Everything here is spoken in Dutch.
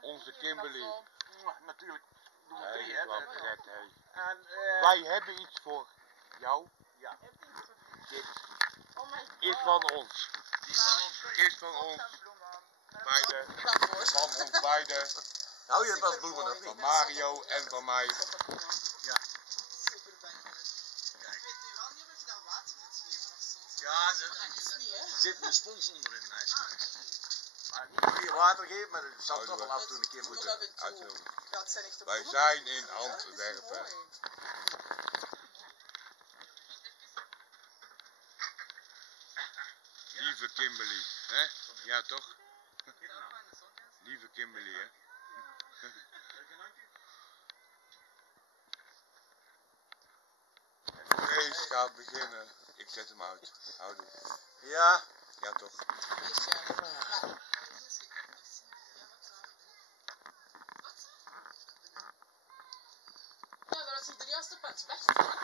Onze Kimberly. Natuurlijk. Doen we 3, hè? En, wij hebben iets voor jou. Ja. Dit is van ons. Is van ons. Beide. Van ons beide. Hou je wat bloemen of niet? Van Mario en van mij. Ja. Ja, er zit een spons onderin. Maar niet meer water geven, maar dat zal toch wel af en toe een keer moeten. Wij zijn in Antwerpen. Lieve Kimberly, hè? Ja toch? Lieve Kimberly, hè? Het feest gaat beginnen. Ik zet hem uit. Houdoe. Ja. Ja toch? Ja, dat is de juiste pens weg.